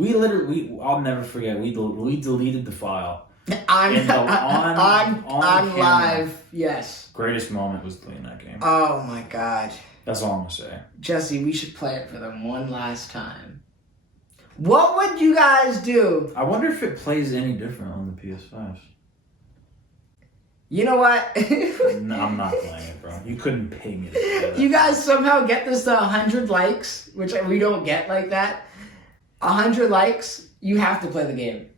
I'll never forget. We deleted the file on on live. Yes. Greatest moment was playing that game. Oh my God. That's all I'm gonna say. Jesse, we should play it for them one last time. What would you guys do? I wonder if it plays any different on the PS5. You know what? No, I'm not playing it, bro. You couldn't pay me to play that. You guys somehow get this to 100 likes, which we don't get like that. 100 likes, you have to play the game.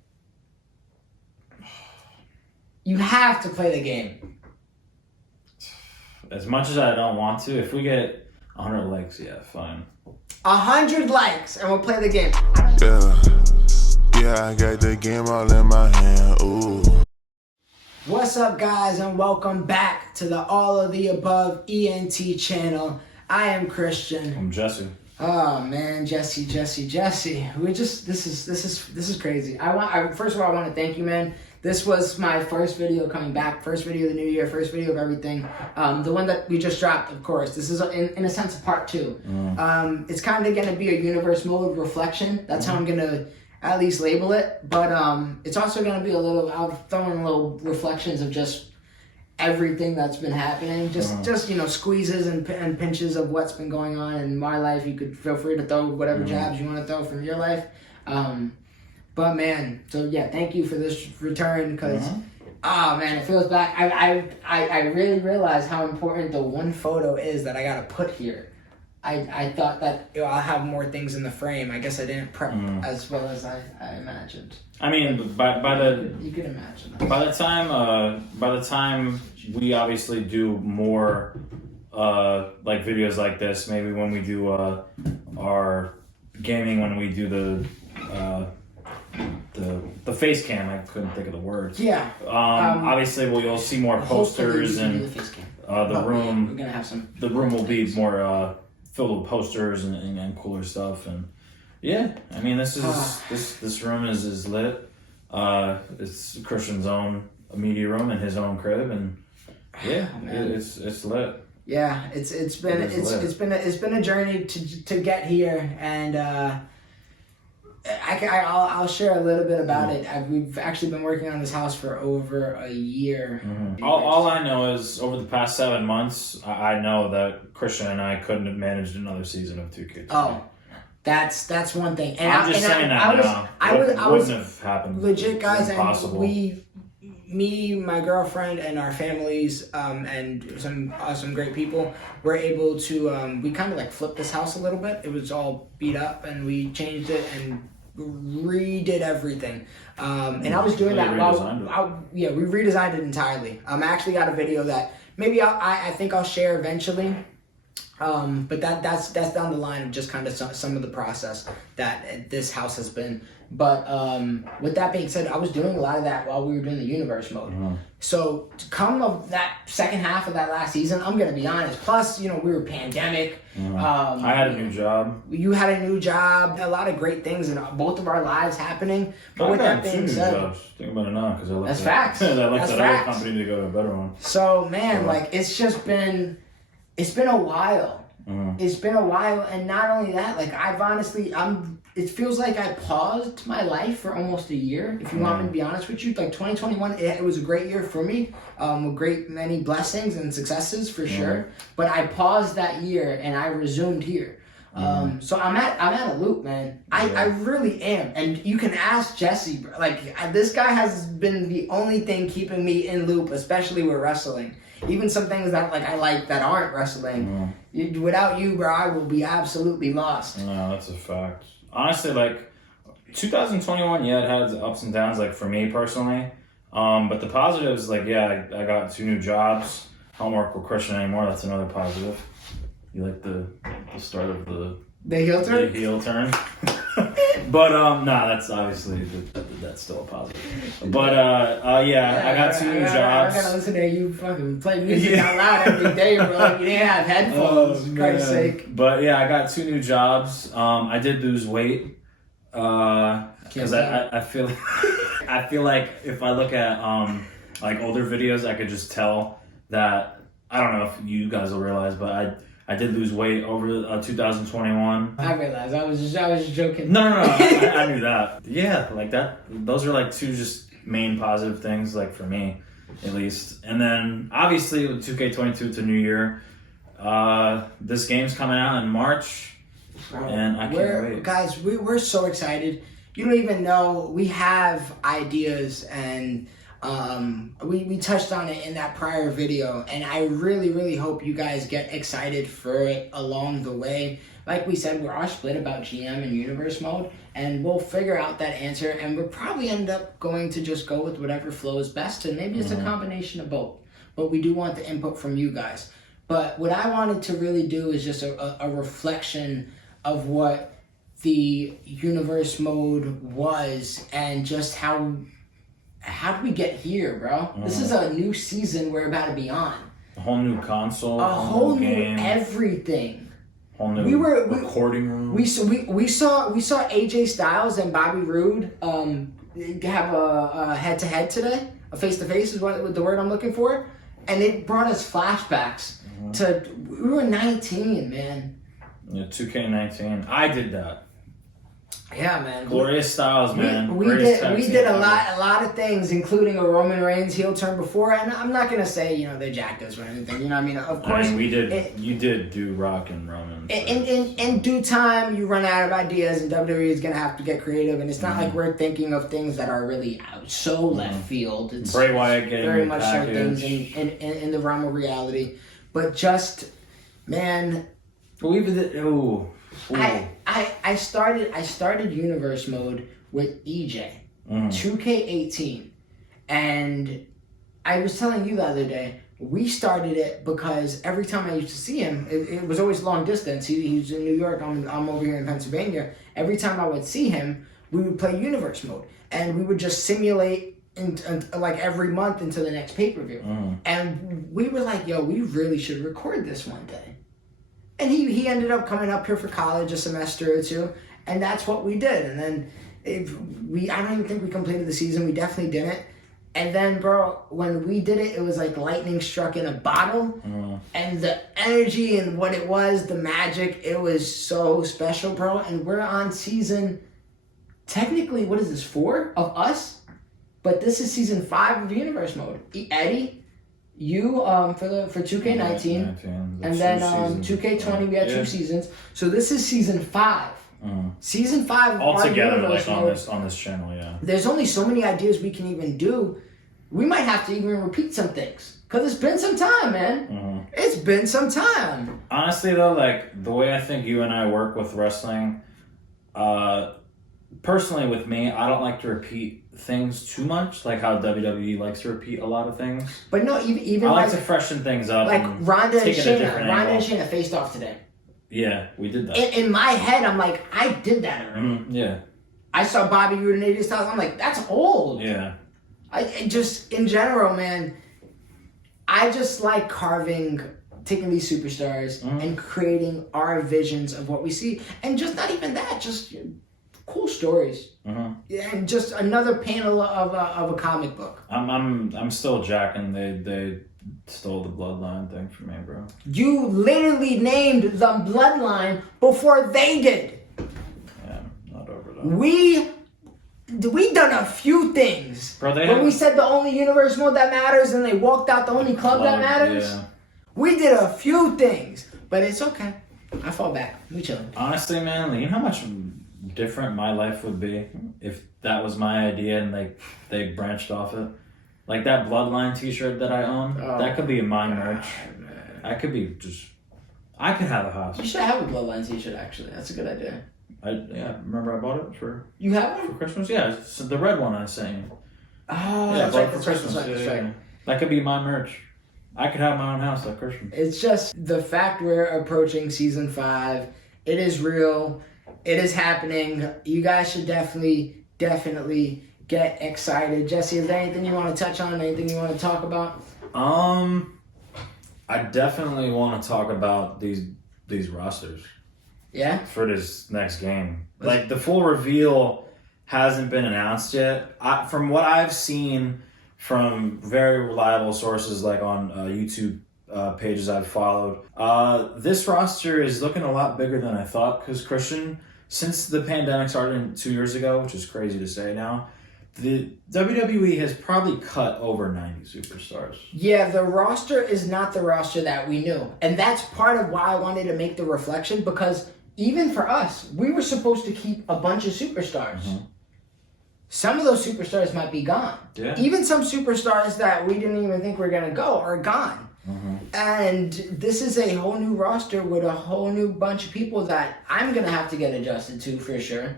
You have to play the game. As much as I don't want to, if we get 100 likes, yeah, fine. 100 likes, and we'll play the game. Yeah, I got the game all in my hand, ooh. What's up, guys, and welcome back to the All of the Above ENT channel. I am Christian. I'm Jesse. Oh man, Jesse. We just this is crazy. First of all, I want to thank you, man. This was my first video coming back, first video of the new year, first video of everything. The one that we just dropped, of course. This is in a sense a part 2. It's kind of gonna be a universe mode reflection. That's how I'm gonna at least label it. But it's also gonna be I'll throw in little reflections of just everything that's been happening, just you know, squeezes and pinches of what's been going on in my life. You could feel free to throw whatever jabs you want to throw from your life. But man, so yeah, thank you for this return, because oh man, it feels back. I really realized how important the one photo is that I gotta put here. I thought that I'll have more things in the frame. I guess I didn't prep as well as I imagined. I mean, by the you can imagine that. By the time we obviously do more like videos like this, maybe when we do our gaming, when we do the face cam, I couldn't think of the words. Yeah. Obviously, you'll see more posters and the room. We're gonna have some. The room will be more filled with posters and cooler stuff, and yeah, I mean, this room is lit. It's Christian's own media room and his own crib, and yeah, it's lit. Yeah, it's been a journey to get here, and I'll share a little bit about it. We've actually been working on this house for over a year. All I know is over the past 7 months, I know that Christian and I couldn't have managed another season of 2K22. Oh, that's one thing. And I'm just saying that now. I wouldn't have happened. Legit, guys, impossible. And me, my girlfriend, and our families, and some great people, were able to, we kind of like flipped this house a little bit. It was all beat up, and we changed it and redid everything. And I was doing that we redesigned it entirely. I actually got a video that maybe I think I'll share eventually. But that's down the line of just kind of some of the process that this house has been. But with that being said, I was doing a lot of that while we were doing the universe mode. So to come of that second half of that last season, I'm gonna be honest. Plus, you know, we were pandemic. I had a new job. You had a new job. A lot of great things in both of our lives happening. But with that being said, think about it now, because I left that's facts. I left that other company to go to a better one. So man, like it's been a while. It's been a while, and not only that, like it feels like I paused my life for almost a year, if you want me to be honest with you. Like 2021, it was a great year for me, with many blessings and successes for sure. But I paused that year and I resumed here. So I'm at a loop, man. I really am. And you can ask Jesse, bro. Like this guy has been the only thing keeping me in loop, especially with wrestling. Even some things that I like that aren't wrestling. Without you, bro, I will be absolutely lost. No, that's a fact. Honestly, like 2021, yeah, it had its ups and downs, like for me personally. But the positives, like I got 2 new jobs. I don't work with Christian anymore. That's another positive. You like the start of the heel turn? The heel turn. But that's obviously that's still a positive. But I got 2 new jobs. I gotta listen to you fucking play music out loud every day, bro. Like, you didn't have headphones, for Christ's sake. But yeah, I got 2 new jobs. I did lose weight because I feel like if I look at like older videos, I could just tell that, I don't know if you guys will realize, but I I did lose weight over 2021. I realized I was just joking. No. I knew that. Yeah, like that. Those are like two just main positive things, like for me, at least. And then obviously with 2K22, it's a new year. This game's coming out in March, and I can't wait. Guys, we're so excited. You don't even know. We have ideas, and we touched on it in that prior video, and I really, really hope you guys get excited for it along the way. Like we said, we are split about GM and universe mode, and we'll figure out that answer, and we'll probably end up going to just go with whatever flows best, and maybe it's a combination of both. But we do want the input from you guys. But what I wanted to really do is just a reflection of what the universe mode was, and just how did we get here, bro? This is a new season we're about to be on. A whole new console, a whole new game, everything. Whole new recording room. We saw AJ Styles and Bobby Roode have a head-to-head today. A face-to-face is what the word I'm looking for, and it brought us flashbacks to we were 19, man. Yeah, 2K19. I did that. Yeah, man. Glorious Styles, man. We did a lot of things, including a Roman Reigns heel turn before. And I'm not gonna say they jacked us or anything. You know what I mean? Of course, we did. You did do Rock and Roman. In due time, you run out of ideas, and WWE is gonna have to get creative. And it's not like we're thinking of things that are really so left field. It's Bray Wyatt getting very much so package. things in the realm of reality. But just, man. But we did. Ooh. I started universe mode with EJ, 2K18, and I was telling you the other day, we started it because every time I used to see him, it was always long distance. He's in New York, I'm over here in Pennsylvania. Every time I would see him, we would play universe mode, and we would just simulate like every month until the next pay-per-view. And we were like, yo, we really should record this one day. And he ended up coming up here for college a semester or two, and that's what we did. And then I don't even think we completed the season. We definitely didn't. And then, bro, when we did it, it was like lightning struck in a bottle. And the energy and what it was, the magic, it was so special, bro. And we're on season, technically, what is this, 4 of us? But this is season 5 of Universe Mode. Eddie, you for 2K19, and then 2K20 we had 2 seasons. So this is season 5. Season 5 all together, like mode. on this channel, yeah. There's only so many ideas we can even do. We might have to even repeat some things because it's been some time, man. It's been some time. Honestly, though, like the way I think you and I work with wrestling, personally with me, I don't like to repeat things too much, like how WWE likes to repeat a lot of things. But no, even I like to freshen things up. Like Ronda and Shayna faced off today. Yeah, we did that. In my head, I'm like, I did that already. Yeah. I saw Bobby Roode and AJ Styles. I'm like, that's old. Yeah. I just in general, man. I just like taking these superstars and creating our visions of what we see, and just not even that, just cool stories. Yeah, and just another panel of a comic book. I'm still jacking. They stole the bloodline thing from me, bro. You literally named the bloodline before they did. Yeah, not over that. We done a few things. Bro, when we said the only universe mode that matters, and they walked out the only club that matters. Yeah. We did a few things, but it's okay. I fall back. We chilling. Honestly, man, like, you know how much different my life would be if that was my idea and they branched off it. Like that Bloodline T-shirt that I own, that could be my merch. I could have a house. You should have a Bloodline T-shirt. Actually, that's a good idea. Remember I bought it for. You have one for Christmas? Yeah, it's the red one I sent you. Oh, yeah, that's right. for Christmas. That's right. That could be my merch. I could have my own house like Christian. It's just the fact we're approaching season 5. It is real. It is happening. You guys should definitely get excited. Jesse, is there anything you want to touch on? Anything you want to talk about? I definitely want to talk about these rosters. Yeah? For this next game. Like, the full reveal hasn't been announced yet. From what I've seen from very reliable sources, like on YouTube pages I've followed. This roster is looking a lot bigger than I thought because Christian, since the pandemic started 2 years ago, which is crazy to say now, the WWE has probably cut over 90 superstars. Yeah, the roster is not the roster that we knew. And that's part of why I wanted to make the reflection, because even for us, we were supposed to keep a bunch of superstars. Mm-hmm. Some of those superstars might be gone. Yeah. Even some superstars that we didn't even think were going to go are gone. Mm-hmm. And this is a whole new roster with a whole new bunch of people that I'm going to have to get adjusted to for sure.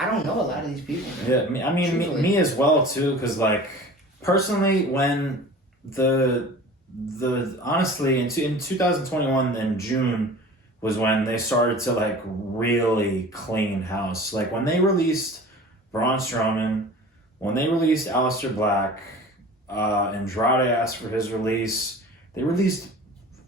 I don't know a lot of these people. Man. Yeah, I mean, me as well too, because like personally, when the honestly in 2021 in June was when they started to like really clean house. Like when they released Braun Strowman, when they released Aleister Black, Andrade asked for his release. They released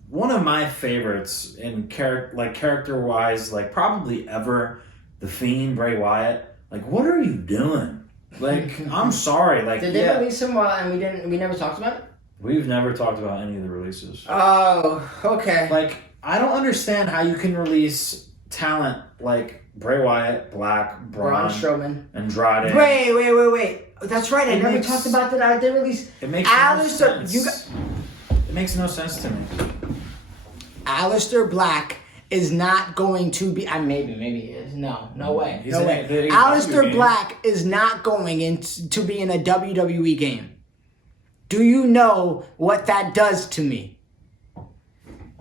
one of my favorites in character wise, like probably ever. The Fiend, Bray Wyatt. Like, what are you doing? Like, I'm sorry. Like, did they release him and we never talked about it? We've never talked about any of the releases. Oh, okay. Like, I don't understand how you can release talent like Bray Wyatt, Black, Braun Strowman, Andrade. Wait. That's right. I never talked about that. They released Aleister. It makes no sense to me. Aleister Black is not going to be. Maybe he is. No way. No way. Aleister Black is not going to be in a WWE game. Do you know what that does to me?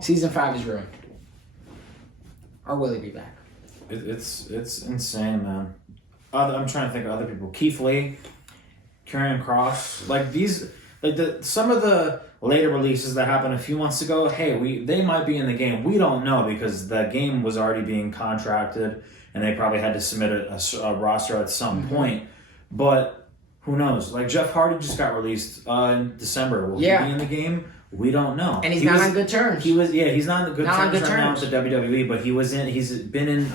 Season 5 is ruined. Or will he be back? It's insane, man. I'm trying to think of other people. Keith Lee, Karrion Kross, like these, some of the later releases that happened a few months ago. Hey, they might be in the game. We don't know because the game was already being contracted, and they probably had to submit a roster at some point. But who knows? Like Jeff Hardy just got released in December. Will he be in the game? We don't know. And he's not on good terms. He's not on good terms right now with the WWE, but he's been in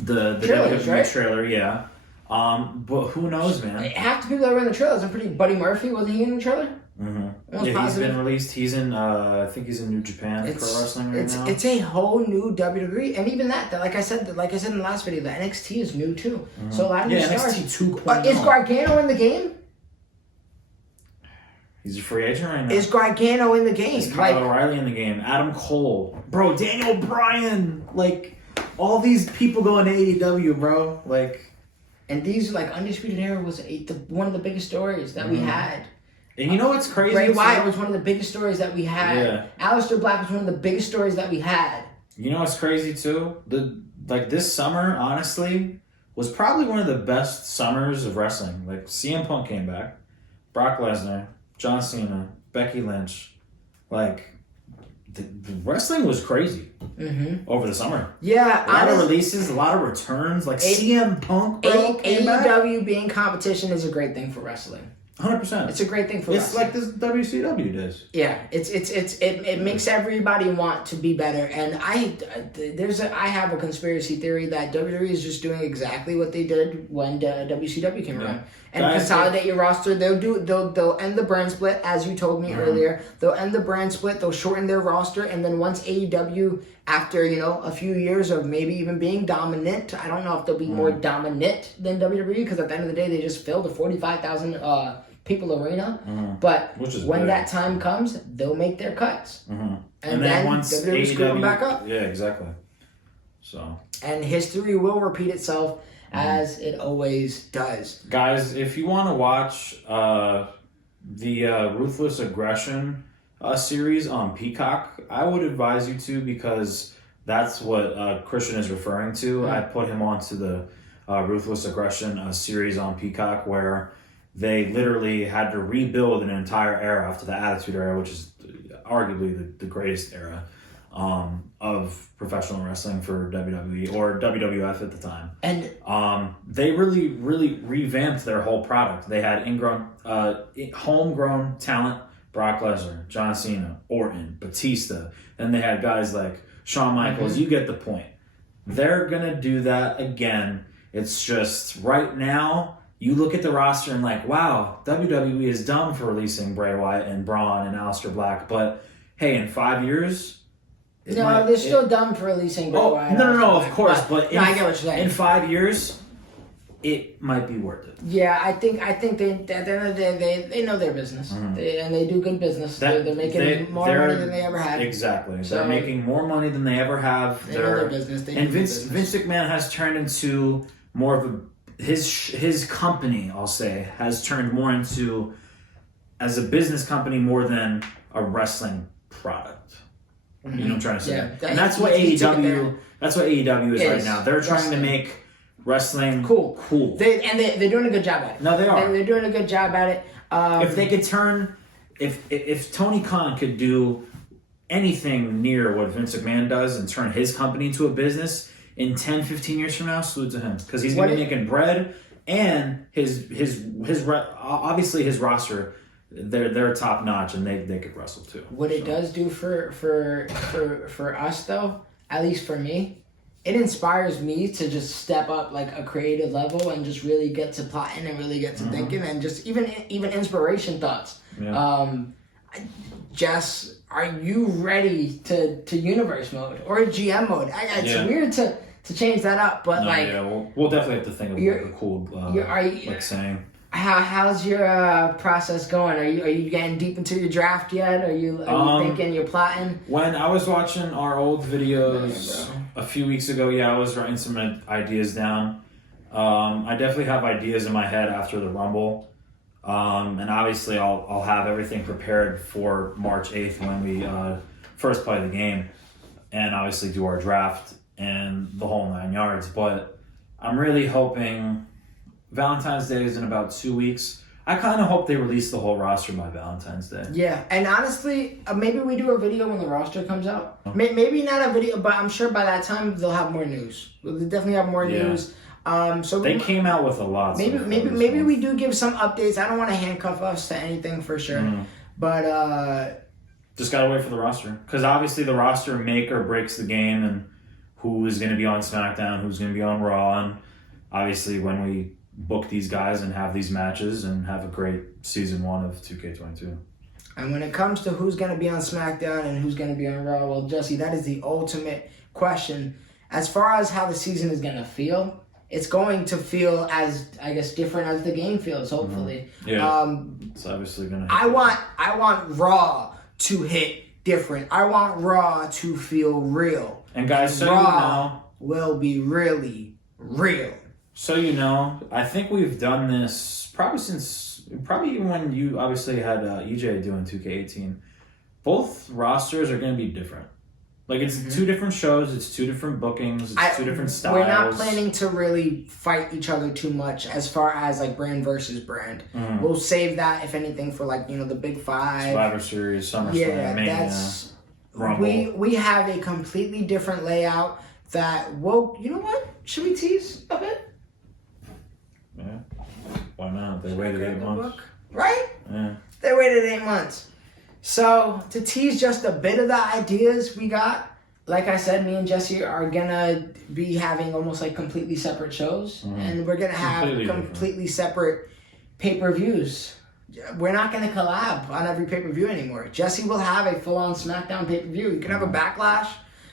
the trailers, WWE trailer, yeah. But who knows, man? Half the people that were in the trailers, I'm pretty. Buddy Murphy, wasn't he in the trailer? Mm-hmm. Yeah, he's been released. He's in. I think he's in New Japan Pro Wrestling right now. It's a whole new WWE, and even that, like I said in the last video, the NXT is new too. Mm-hmm. So a lot of new stars. NXT 2.0. Is Gargano in the game? He's a free agent right now. Is Gargano in the game? Is Kyle O'Reilly in the game? Adam Cole, bro, Daniel Bryan, like all these people going to AEW, bro, like. And these Undisputed Era was one of the biggest stories that we had. And you know what's crazy? Bray Wyatt was one of the biggest stories that we had. Yeah. Aleister Black was one of the biggest stories that we had. You know what's crazy too? This summer, honestly, was probably one of the best summers of wrestling. Like CM Punk came back, Brock Lesnar, John Cena, Becky Lynch. Like the wrestling was crazy over the summer. Yeah, a lot of releases, a lot of returns. Like CM Punk, bro, AEW being competition is a great thing for wrestling. 100%. It's a great thing for wrestling. It's like this WCW does. Yeah, it makes everybody want to be better. And I have a conspiracy theory that WWE is just doing exactly what they did when WCW came around. And consolidate your roster. They'll end the brand split, as you told me earlier. They'll end the brand split. They'll shorten their roster, and then once AEW, after a few years of maybe even being dominant, I don't know if they'll be more dominant than WWE, because at the end of the day, they just filled a 45,000 people arena. But when that time comes, they'll make their cuts, and then once WWE screw them back up. Yeah, exactly. So and history will repeat itself. As it always does. Guys, if you want to watch the Ruthless Aggression series on Peacock, I would advise you to, because that's what Christian is referring to. I put him onto the Ruthless Aggression series on Peacock, where they literally had to rebuild an entire era after the Attitude Era, which is arguably the greatest era of professional wrestling for WWE or WWF at the time. And they really, really revamped their whole product. They had homegrown talent, Brock Lesnar, John Cena, Orton, Batista. Then they had guys like Shawn Michaels. You get the point. They're going to do that again. It's just right now, you look at the roster and like, wow, WWE is dumb for releasing Bray Wyatt and Braun and Aleister Black, but hey, in 5 years. They're still dumb for releasing Bray Wyatt. No, of course, but I get what you're saying. In 5 years, it might be worth it. Yeah, I think they at the end of the day they know their business, and they do good business. They're making more money than they ever had. Exactly, So, they're making more money than they ever have. They know their business. They and do Vince business. McMahon has turned into more of a his company. I'll say has turned more into as a business company more than a wrestling product. You know what I'm trying to say? Yeah, and that's what AEW. That's what AEW is right now. They're trying to make wrestling cool. They're doing a good job at it. No, they are. They're doing a good job at it. If they could turn, if Tony Khan could do anything near what Vince McMahon does and turn his company into a business in 10, 15 years from now, salute to him because he's going to be making bread and obviously his roster. They're top notch and they could wrestle too. What it does do for us though, at least for me, it inspires me to just step up like a creative level and just really get to plotting and really get to thinking and just even inspiration thoughts. Yeah. Jess, are you ready to universe mode or GM mode? It's weird to change that up, but we'll definitely have to think of like a cool saying. How's your process going? Are you getting deep into your draft yet? Are you thinking you're plotting? When I was watching our old videos a few weeks ago, I was writing some ideas down. I definitely have ideas in my head after the Rumble. And obviously I'll have everything prepared for March 8th when we first play the game and obviously do our draft and the whole 9 yards. But I'm really hoping Valentine's Day is in about 2 weeks. I kind of hope they release the whole roster by Valentine's Day. Yeah, and honestly, maybe we do a video when the roster comes out. Maybe not a video, but I'm sure by that time they'll have more news. They'll definitely have more news. So they came out with a lot. Maybe we do give some updates. I don't want to handcuff us to anything for sure, but just gotta wait for the roster because obviously the roster make or breaks the game and who is going to be on SmackDown, who's going to be on Raw, and obviously when we book these guys and have these matches and have a great season 1 of 2K22. And when it comes to who's going to be on SmackDown and who's going to be on Raw, well, Jesse, that is the ultimate question. As far as how the season is going to feel, it's going to feel as, I guess, different as the game feels, hopefully. Yeah, it's obviously going to I want Raw to hit different. I want Raw to feel real. And guys, so Raw will be really real. So I think we've done this probably even when you obviously had EJ doing 2K18. Both rosters are going to be different. Like it's 2 different shows, it's 2 different bookings, it's 2 different styles. We're not planning to really fight each other too much as far as like brand versus brand. We'll save that if anything for like the Big 5, Survivor Series, SummerSlam, Mania, Rumble. We have a completely different layout that you know what? Should we tease a bit? Yeah, why not? They waited 8 months. Right? Yeah. They waited 8 months. So, to tease just a bit of the ideas we got, like I said, me and Jesse are going to be having almost like completely separate shows. And we're going to have completely separate pay-per-views. We're not going to collab on every pay-per-view anymore. Jesse will have a full-on SmackDown pay-per-view. You can have a Backlash.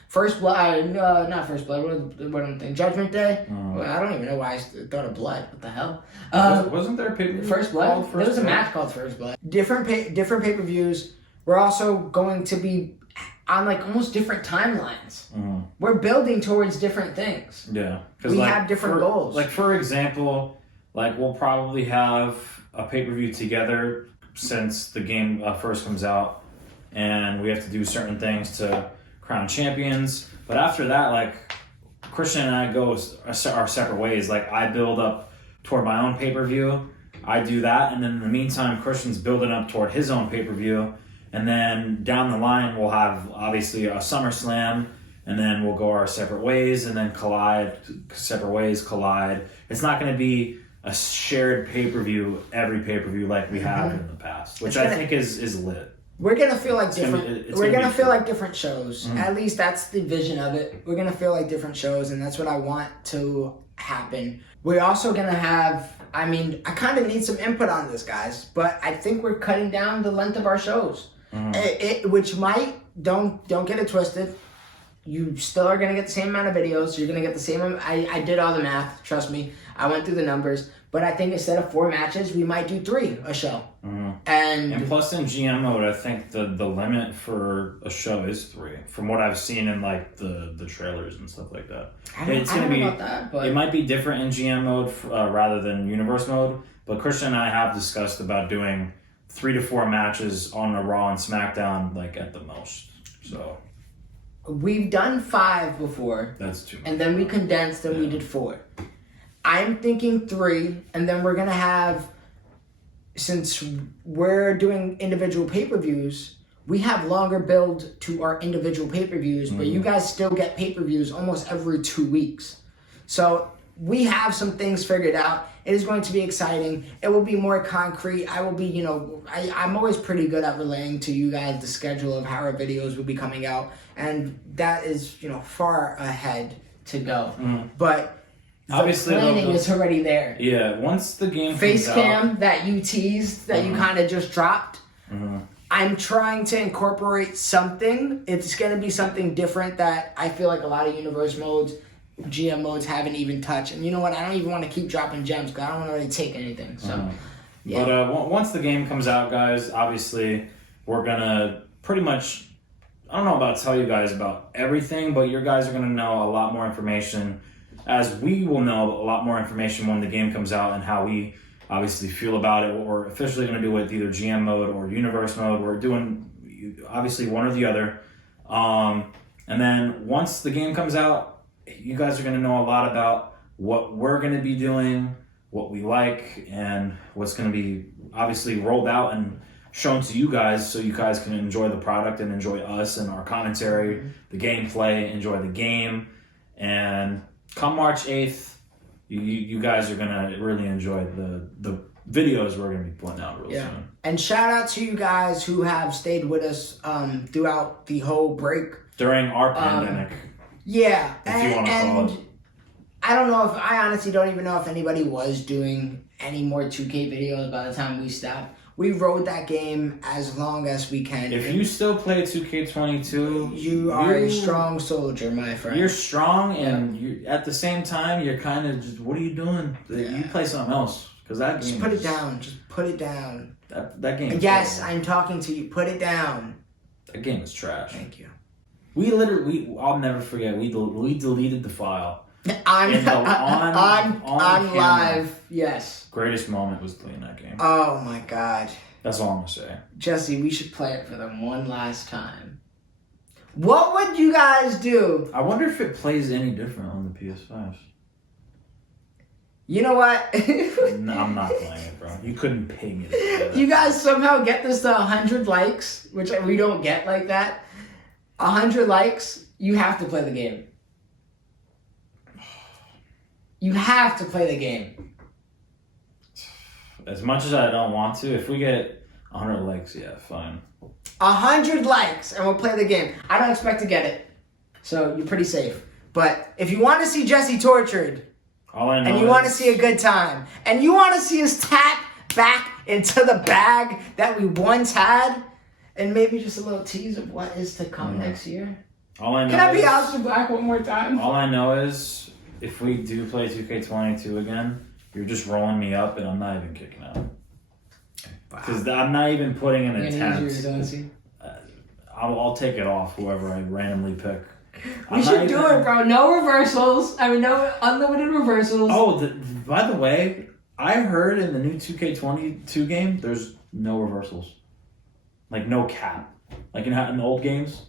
First Blood, not First Blood, what am I thinking? Judgment Day? Well, I don't even know why I thought of Blood. What the hell? Wasn't there a pay-per-view First Blood? There was a match called First Blood. Different pay-per-views. We're also going to be on like almost different timelines. We're building towards different things. Yeah. We have different goals. Like for example, like we'll probably have a pay-per-view together since the game first comes out and we have to do certain things to crown champions, but after that, like Christian and I go our separate ways. Like I build up toward my own pay-per-view, I do that, and then in the meantime Christian's building up toward his own pay-per-view, and then down the line we'll have obviously a SummerSlam, and then we'll go our separate ways, and then collide. It's not going to be a shared pay-per-view every pay-per-view like we have in the past, which I think is lit. We're gonna feel like different. We're gonna feel like different shows. At least that's the vision of it. We're gonna feel like different shows, and that's what I want to happen. We're also gonna have. I mean, I kind of need some input on this, guys. But I think we're cutting down the length of our shows, which might don't get it twisted. You still are gonna get the same amount of videos. You're gonna get the same. I did all the math. Trust me. I went through the numbers. But I think instead of 4 matches, we might do 3 a show. And plus in GM mode, I think the limit for a show is 3. From what I've seen in like the trailers and stuff like that. I don't know about that, but it might be different in GM mode rather than universe mode. But Christian and I have discussed about doing 3 to 4 matches on a Raw and SmackDown, like at the most. So we've done 5 before. That's too much. And then we condensed and we did 4. I'm thinking 3, and then we're gonna have, since we're doing individual pay-per-views, we have longer build to our individual pay-per-views, but you guys still get pay-per-views almost every 2 weeks. So we have some things figured out. It is going to be exciting. It will be more concrete. I will be, I'm always pretty good at relaying to you guys the schedule of how our videos will be coming out, and that is, far ahead to go. But obviously, the planning is already there. Yeah, once the game face cam that you teased, that you kind of just dropped, I'm trying to incorporate something. It's going to be something different that I feel like a lot of universe modes, GM modes haven't even touched. And you know what? I don't even want to keep dropping gems because I don't want to really take anything. So, yeah. But once the game comes out, guys, obviously, we're going to pretty much, I don't know about tell you guys about everything, but you guys are going to know a lot more information, as we will know a lot more information when the game comes out and how we obviously feel about it. What we're officially going to do with either GM mode or universe mode. We're doing obviously one or the other. And then once the game comes out, you guys are going to know a lot about what we're going to be doing, what we like, and what's going to be obviously rolled out and shown to you guys, so you guys can enjoy the product and enjoy us and our commentary, the gameplay, enjoy the game. And come March 8th, you guys are going to really enjoy the videos we're going to be putting out real soon. And shout out to you guys who have stayed with us throughout the whole break. During our pandemic. Yeah. If you want to call it. I honestly don't even know if anybody was doing any more 2K videos by the time we stopped. We rode that game as long as we can. If you still play 2K22, you are a strong soldier, my friend. You're strong, and you at the same time, you're kind of just, what are you doing? You play something else. Because that game. Just put it down. Just put it down. That game. Yes, I'm talking to you. Put it down. That game is trash. Thank you. I'll never forget, we deleted the file. On camera. live, yes. Greatest moment was playing that game. Oh my god. That's all I'm gonna say. Jesse, we should play it for them one last time. What would you guys do? I wonder if it plays any different on the PS5s. You know what? No, I'm not playing it, bro. You couldn't pay me to play that. You guys somehow get this to 100 likes, which we don't get like that. 100 likes, you have to play the game. You have to play the game. As much as I don't want to, if we get 100 likes, yeah, fine. 100 likes, and we'll play the game. I don't expect to get it, so you're pretty safe. But if you want to see Jesse tortured, and you want to see a good time, and you want to see us tap back into the bag that we once had, and maybe just a little tease of what is to come next year. All I know Can I be Alistair Black one more time? All I know is, if we do play 2K22 again, you're just rolling me up, and I'm not even kicking out. Because I'm not even putting an attempt. I'll take it off, whoever I randomly pick. We should do it, bro. No reversals. No unlimited reversals. Oh, by the way, I heard in the new 2K22 game, there's no reversals. Like, no cap. Like in the old games,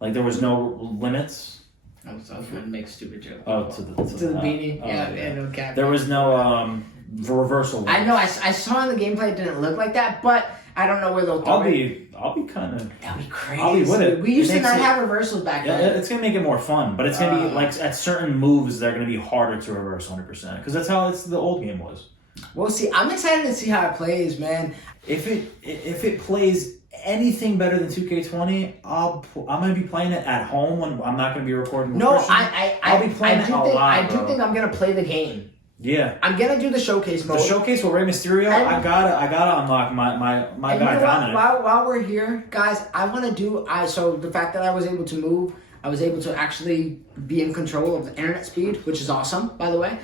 like there was no limits. I was going to make a stupid joke. Oh, to the beanie. Yeah, no cap. There was no reversal limits. I know. I saw in the gameplay it didn't look like that, but I don't know where they'll throw it. I'll be kind of... That'd be crazy. I'll be with it. We used to not have reversals back then. Yeah, it's going to make it more fun, but it's going to be, like, at certain moves, they're going to be harder to reverse 100%, because that's how the old game was. We'll see. I'm excited to see how it plays, man. If it plays anything better than 2K20, I'm gonna be playing it at home when I'm not gonna be recording. With No, Christian. I'll be playing it a lot. I do think I'm gonna play the game. Yeah, I'm gonna do the showcase mode. The showcase with Rey Mysterio. I gotta unlock my guy Dominic. While we're here, guys, I want to do. So the fact that I was able to move, I was able to actually be in control of the internet speed, which is awesome, by the way.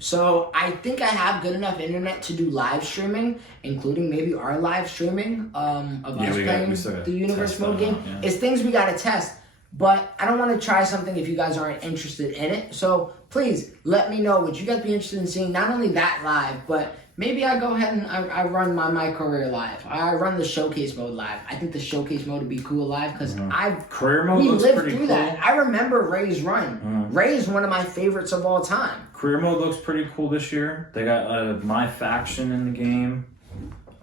So I think I have good enough internet to do live streaming, including maybe our live streaming of us playing the universe mode game. Yeah. It's things we gotta test. But I don't want to try something if you guys aren't interested in it. So please let me know. Would you guys be interested in seeing not only that live, but maybe I go ahead and I run my career live. I run the showcase mode live. I think the showcase mode would be cool live because career mode looks lived pretty through cool. that. I remember Ray's run. Ray is one of my favorites of all time. Career mode looks pretty cool this year. They got my faction in the game.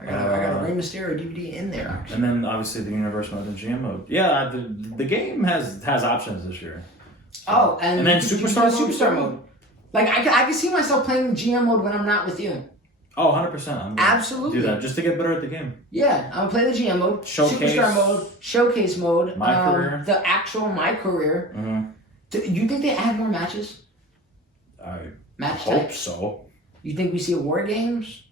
I got a Rey Mysterio DVD in there, actually. And then obviously the universe mode and GM mode. Yeah, the game has options this year. Oh, and then superstar mode. Like I can see myself playing GM mode when I'm not with you. Oh, 100%. Absolutely. Do that just to get better at the game. Yeah, I'm gonna play the GM mode, Showcase. superstar mode, showcase mode, My career. the actual my career. Do you think they add more matches? I Match hope types? so. You think we see a War Games?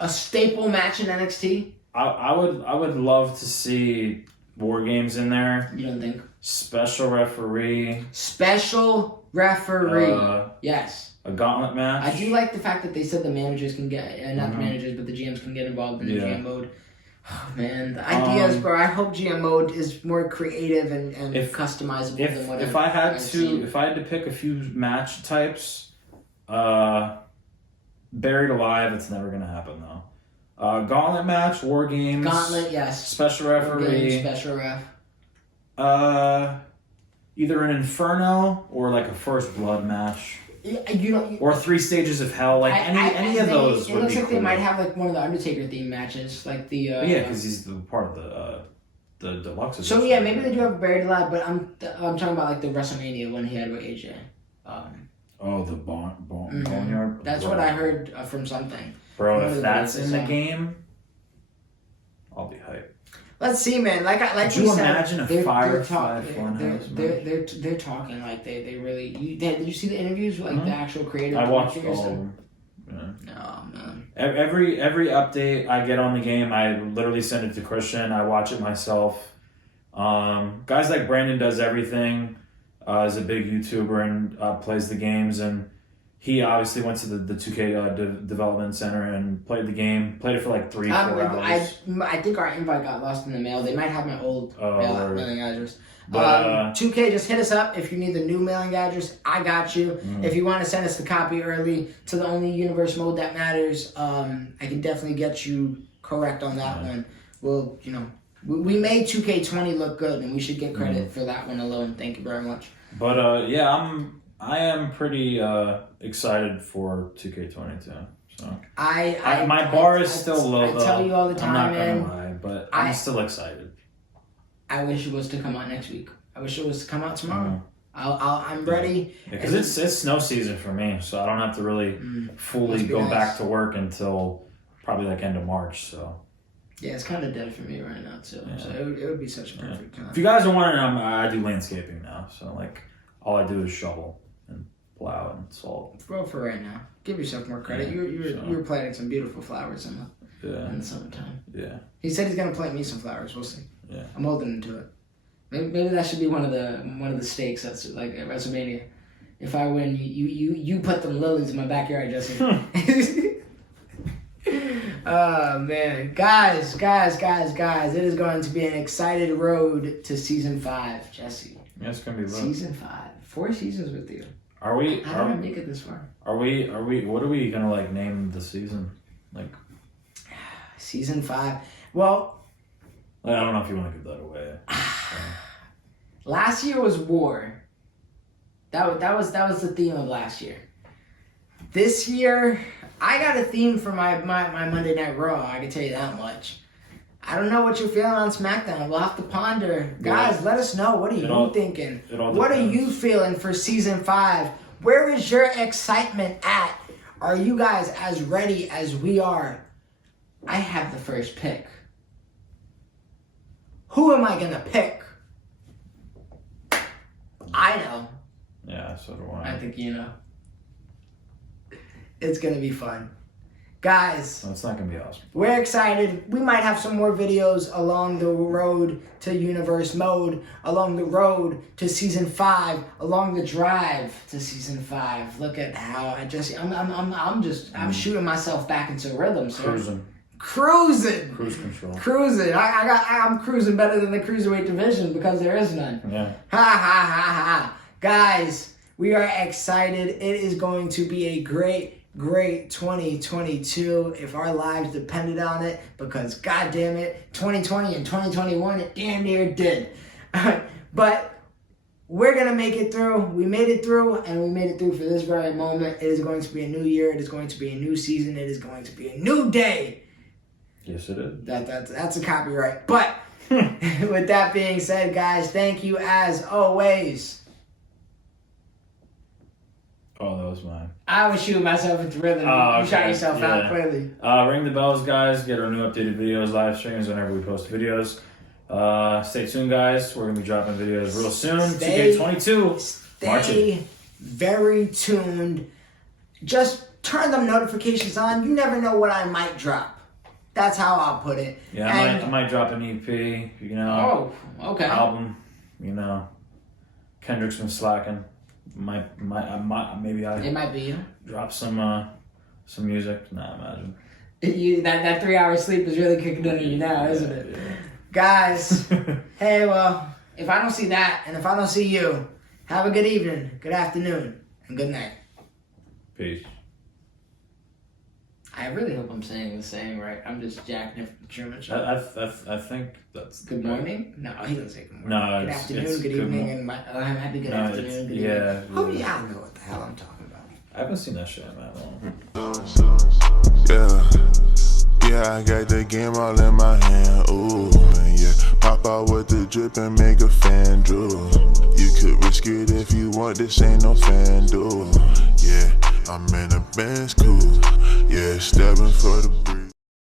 A staple match in NXT? I would love to see War Games in there. You don't think? Special referee. Special referee. Yes. A gauntlet match. I do like the fact that they said the managers can get, not the managers, but the GMs can get involved in the GM mode. Oh, man, the ideas, bro. I hope GM mode is more creative and customizable than what if I had to pick a few match types, buried alive, it's never gonna happen though. Gauntlet match, War Games. Gauntlet, yes. Special referee. War Games, special ref. Either an Inferno or like a First Blood match. Or 3 Stages of Hell, like any of those. It looks like they might have like one of the Undertaker themed matches, like the. Yeah, because he's the part of the deluxe. So yeah, maybe they do have Buried Alive, but I'm talking about like the WrestleMania one he had with AJ. The Boneyard. That's what I heard from something. Bro, if that's in the game, I'll be hyped. Let's see, man. Could you imagine a Firefly Funhouse? They're talking like they really. Did you see the interviews with like the actual creators? I watched all of them. Yeah. Oh man. Every update I get on the game, I literally send it to Christian. I watch it myself. Guys like Brandon does everything. Is a big YouTuber and plays the games, and he obviously went to the 2K development center and played the game. Played it for like 3-4 hours. I think our invite got lost in the mail. They might have my old mailing address. But, 2K, just hit us up if you need the new mailing address. I got you. If you want to send us the copy early to the only universe mode that matters, I can definitely get you correct on that one. Well, we made 2K20 look good, and we should get credit for that one alone. Thank you very much. But I am pretty excited for 2K22. So my bar is still low. I tell you all the time, I'm not man. gonna lie, but I'm still excited. I wish it was to come out next week. I wish it was to come out tomorrow. I'm ready. Because it's snow season for me, so I don't have to really fully go back to work until probably like end of March. So. Yeah, it's kind of dead for me right now too. Yeah. So it would be such a perfect time. If you guys are wondering, I do landscaping now. So like, all I do is shovel and plow and salt. Bro, for right now, give yourself more credit. You were planting some beautiful flowers in the summertime. Yeah. He said he's gonna plant me some flowers. We'll see. Yeah. I'm holding him to it. Maybe that should be one of the stakes. That's like at WrestleMania. If I win, you put them lilies in my backyard, Jesse. Oh man, guys, it is going to be an excited road to season 5, Jesse. Yeah, it's gonna be rough. Season 5, 4 seasons with you. How did I make it this far? Are we? What are we gonna like name the season? Like season 5. Well, I don't know if you want to give that away. Last year was war. That was the theme of last year. This year, I got a theme for my Monday Night Raw. I can tell you that much. I don't know what you're feeling on SmackDown. We'll have to ponder. Guys, let us know. What are you thinking? What are you feeling for season 5? Where is your excitement at? Are you guys as ready as we are? I have the first pick. Who am I going to pick? I know. Yeah, so do I. I think you know. It's going to be fun. Guys, Well, it's not going to be awesome. we're excited. We might have some more videos along the road to Universe Mode, along the road to Season 5, along the drive to Season 5. Look at how I just, I'm shooting myself back into rhythm, sir. Cruising. Cruise control. Cruising. I'm cruising better than the Cruiserweight division because there is none. Yeah. Ha ha ha ha. Guys, we are excited. It is going to be a great 2022 if our lives depended on it, because god damn it, 2020 and 2021 it damn near did. But we're gonna make it through. We made it through, and we made it through for this very moment. It is going to be a new year. It is going to be a new season. It is going to be a new day. Yes, it is. That's a copyright. But with that being said, guys, thank you as always. Oh, that was mine. I was shooting myself into rhythm. Oh, You shot okay. yourself out clearly. Ring the bells, guys. Get our new updated videos, live streams whenever we post videos. Stay tuned, guys. We're going to be dropping videos real soon. 2K22. Stay very tuned. Just turn them notifications on. You never know what I might drop. That's how I'll put it. Yeah, I might drop an EP, you know. Oh, okay. Album, you know. Kendrick's been slacking. Maybe I It might be you. drop some music. Nah, imagine. That 3 hour sleep is really kicking into you now, isn't it? Yeah. Guys, hey, well, if I don't see that and if I don't see you, have a good evening, good afternoon, and good night. Peace. I really hope I'm saying the same right. I'm just jacking it from the Truman Show. I think that's Good morning? No, he doesn't say good morning. No, good it's- afternoon, it's good good evening, mo- and happy good No, afternoon, it's- good yeah, evening. Oh, yeah. yeah, I know what the hell I'm talking about. I haven't seen that shit in that long. Yeah, I got the game all in my hand, ooh, yeah. Pop out with the drip and make a fan drool. You could risk it if you want, this ain't no fan duel. Yeah, I'm in a Benz cool, yeah, stepping for the breeze.